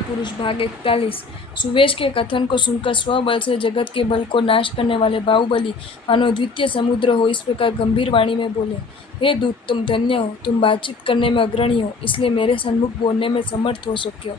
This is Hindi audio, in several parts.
पुरुष भाग 41। सुवेश के कथन को सुनकर स्वबल से जगत के बल को नाश करने वाले बाहुबली मानो द्वितीय समुद्र हो इस प्रकार गंभीर वाणी में बोले। हे दूत, तुम धन्य हो, तुम बातचीत करने में अग्रणी हो, इसलिए मेरे सन्मुख बोलने में समर्थ हो सके हो।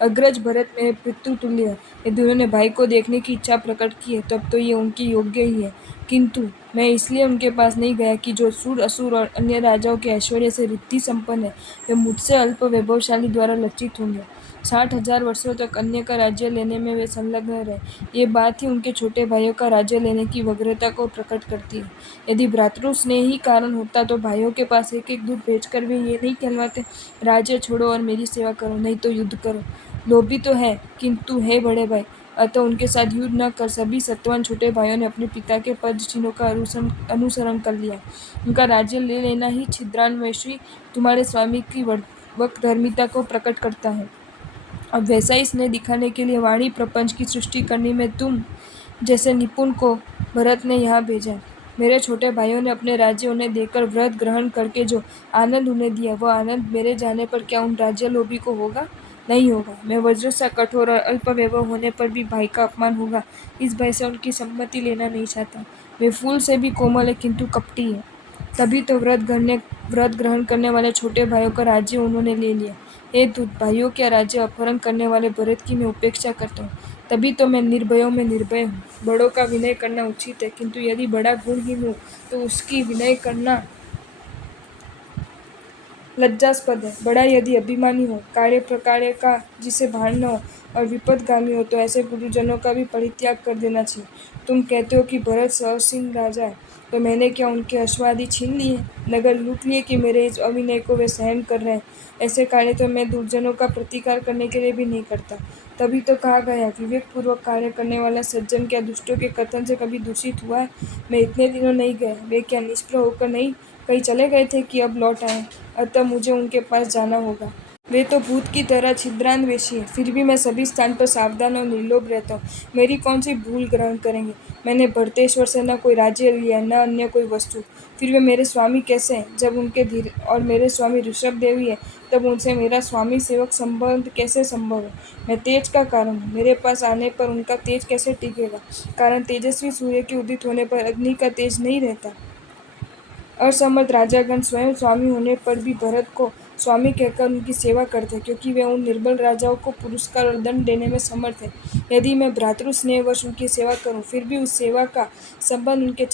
अग्रज भरत मेरे पितृतुल्य है। यदि उन्होंने भाई को देखने की इच्छा प्रकट की है तब तो ये उनकी योग्य ही है, किंतु मैं इसलिए उनके पास नहीं गया कि जो सूर, असुर और अन्य राजाओं के ऐश्वर्य से रिद्धि संपन्न है वे मुझसे अल्प वैभवशाली द्वारा लज्जित होंगे। 60,000 वर्षों तक अन्य का राज्य लेने में वे संलग्न रहे। ये बात ही उनके छोटे भाइयों का राज्य लेने की व्यग्रता को प्रकट करती है। यदि भ्रातृ स्नेह ही कारण होता तो भाइयों के पास एक एक दूत भेजकर वे ये नहीं कहलवाते, राज्य छोड़ो और मेरी सेवा करो, नहीं तो युद्ध करो। लोभी तो है, किंतु है बड़े भाई, अतः उनके साथ युद्ध न कर सभी सत्वान छोटे भाइयों ने अपने पिता के पद चिन्हों का अनुसरण कर लिया। उनका राज्य ले लेना ही छिद्रान्वेषी तुम्हारे स्वामी की वक्रधर्मिता को प्रकट करता है। अब वैसा ही स्नेह दिखाने के लिए वाणी प्रपंच की सृष्टि करने में तुम जैसे निपुण को भरत ने यहाँ भेजा। मेरे छोटे भाइयों ने अपने राज्य उन्हें देकर व्रत ग्रहण करके जो आनंद उन्हें दिया वह आनंद मेरे जाने पर क्या उन राज्य लोभी को होगा? नहीं होगा। मैं वज्र सा कठोर और अल्प वैभव होने पर भी भाई का अपमान होगा, इस भय से उनकी सम्मति लेना नहीं चाहता। वे फूल से भी कोमल है किंतु कपटी है। तभी तो व्रत ग्रहण करने वाले छोटे भाइयों का राज्य उन्होंने ले लिया। हे दूत, भाइयों के राज्य अपहरण करने वाले भरत की मैं उपेक्षा करता हूँ। तभी तो मैं निर्भयों में निर्भय हूँ। बड़ों का विनय करना उचित है, किंतु यदि बड़ा गुणहीन हो तो उसकी विनय करना लज्जास्पद है। बड़ा यदि अभिमानी हो, कार्य प्रकार्य का जिसे भान न हो और विपथगामी हो तो ऐसे गुरुजनों का भी परित्याग कर देना चाहिए। तुम कहते हो कि भरत सहसिंह राजा है, तो मैंने क्या उनके अश्वादि छीन लिए, नगर लूट लिए कि मेरे इस अविनय को वे सहन कर रहे हैं? ऐसे कार्य तो मैं दुर्जनों का प्रतिकार करने के लिए भी नहीं करता। तभी तो कहा गया है, विवेक पूर्वक कार्य करने वाला सज्जन क्या दुष्टों के कथन से कभी दूषित हुआ है? मैं इतने दिनों नहीं गए, वे क्या निष्प्रह होकर नहीं कहीं चले गए थे कि अब लौट आए? अतः मुझे उनके पास जाना होगा। वे तो भूत की तरह छिद्रान्वेषी है, फिर भी मैं सभी स्थान पर सावधान और निर्लोभ रहता हूँ। मेरी कौन सी भूल ग्रहण करेंगे? मैंने भरतेश्वर से न कोई राज्य लिया न अन्य कोई वस्तु, फिर वे मेरे स्वामी कैसे हैं? जब उनके धीर और मेरे स्वामी ऋषभ देवी है तब उनसे मेरा स्वामी सेवक संबंध कैसे संभव है? मैं तेज का कारण हूँ, मेरे पास आने पर उनका तेज कैसे टिकेगा? कारण तेजस्वी सूर्य के उदित होने पर अग्नि का तेज नहीं रहता। असमर्थ राजागण स्वयं स्वामी होने पर भी भरत को स्वामी कहकर उनकी सेवा करते, क्योंकि वे उन निर्बल राजाओं को पुरस्कार और दंड देने में समर्थ है। यदि मैं भ्रातृ स्नेहवश उनकी सेवा करूं, फिर भी उस सेवा का संबंध उनके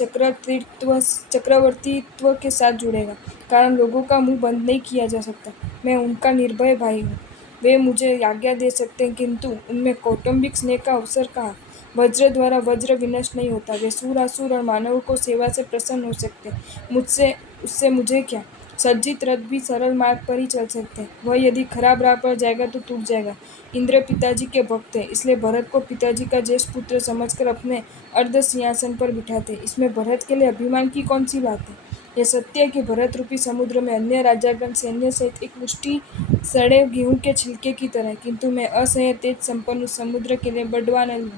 चक्रवर्तीत्व के साथ जुड़ेगा, कारण लोगों का मुंह बंद नहीं किया जा सकता। मैं उनका निर्भय भाई हूँ, वे मुझे आज्ञा दे सकते हैं, किंतु उनमें कौटुंबिक स्नेह का अवसर कहाँ? वज्र द्वारा वज्र विनष्ट नहीं होता। वे सूर, असुर और मानवों को सेवा से प्रसन्न हो सकते मुझसे उससे मुझे क्या? सज्जित रथ भी सरल मार्ग पर ही चल सकते हैं, वह यदि खराब राह पर जाएगा तो टूट जाएगा। इंद्र पिताजी के भक्त हैं, इसलिए भरत को पिताजी का ज्येष्ठ पुत्र समझकर अपने अर्ध सिंहासन पर बिठाते। इसमें भरत के लिए अभिमान की कौन सी बात है? यह सत्य है कि भरत रूपी समुद्र में अन्य राजागण सैन्य सहित एक मुष्टि सड़े गेहूं के छिलके की तरह है, किंतु मैं असह्य तेज संपन्न उस समुद्र के लिए बड़वान हूँ,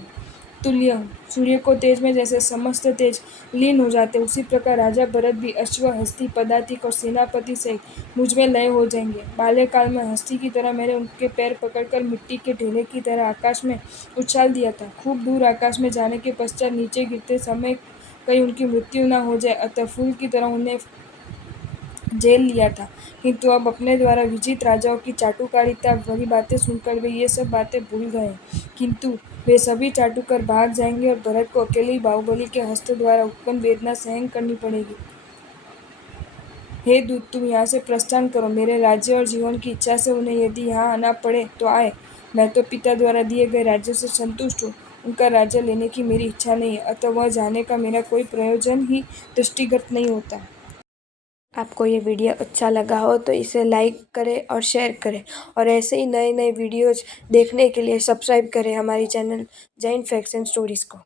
तुल्य हूँ। सूर्य को तेज में जैसे समस्त तेज लीन हो जाते, उसी प्रकार राजा भरत भी अश्व, हस्ती, पदातिक और सेनापति सहित मुझ में लय हो जाएंगे। बाल्यकाल में हस्ती की तरह मैंने उनके पैर पकड़कर मिट्टी के ढेले की तरह आकाश में उछाल दिया था। खूब दूर आकाश में जाने के पश्चात नीचे गिरते समय कहीं उनकी मृत्यु न हो जाए, अतः फूल की तरह उन्हें जेल लिया था। किंतु अब अपने द्वारा विजित राजाओं की चाटुकारिता भरी बातें सुनकर वे ये सब बातें भूल गए, किंतु वे सभी चाटुकर भाग जाएंगे और भरत को अकेले ही बाहुबली के हस्त द्वारा उत्पन्न वेदना सहन करनी पड़ेगी। हे दूत, तुम यहाँ से प्रस्थान करो। मेरे राज्य और जीवन की इच्छा से उन्हें यदि यहाँ आना पड़े तो आए। मैं तो पिता द्वारा दिए गए राज्य से संतुष्ट हूँ, उनका राज्य लेने की मेरी इच्छा नहीं है, अतः वह जाने का मेरा कोई प्रयोजन ही दृष्टिगत नहीं होता। आपको ये वीडियो अच्छा लगा हो तो इसे लाइक करें और शेयर करें, और ऐसे ही नए नए वीडियोज़ देखने के लिए सब्सक्राइब करें हमारी channel Jain facts and stories को।